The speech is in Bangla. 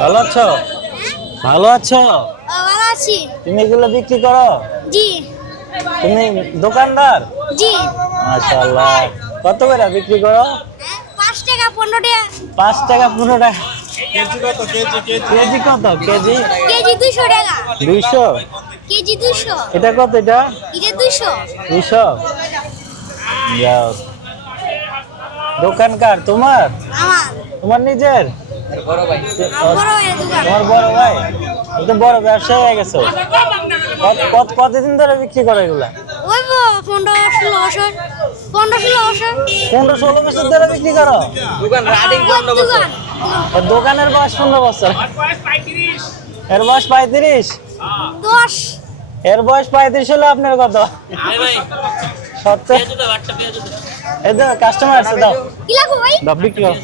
ভালো আছো? ভালো আছো? ভালো আছি। তুমি এগুলো বিক্রি করো? জি। তুমি দোকানদার? জি। মাশাআল্লাহ। কত করে বিক্রি করো? 5 টাকা 15 টাকা। 5 টাকা 15 টাকা। কেজি কত কেজি কেজি কেজি কত? কেজি কেজি 200 টাকা। 200। কেজি 200। এটা কত এটা? এটা 200। 200। যাও। দোকান কার তোমার? আমার তোমার নিজের? বড় ভাইয়ের দোকান। তোমার বড় ভাই? তুমি তো বড় ব্যবসায়ী হয়ে গেছো। কতদিন ধরে বিক্রি করো এগুলা? ওই 15-16 বছর। 15-16 বছর। 15-16 বছর ধরে বিক্রি করো? দোকান। আর দোকানের বয়স 15 বছর। এর বয়স 35। 10। এর বয়স 35 হলে আপনার কত? সত্তর। এই তো কাস্টমার আছে, দাও কি লাগবে ভাই? দাও বিক্রি করো।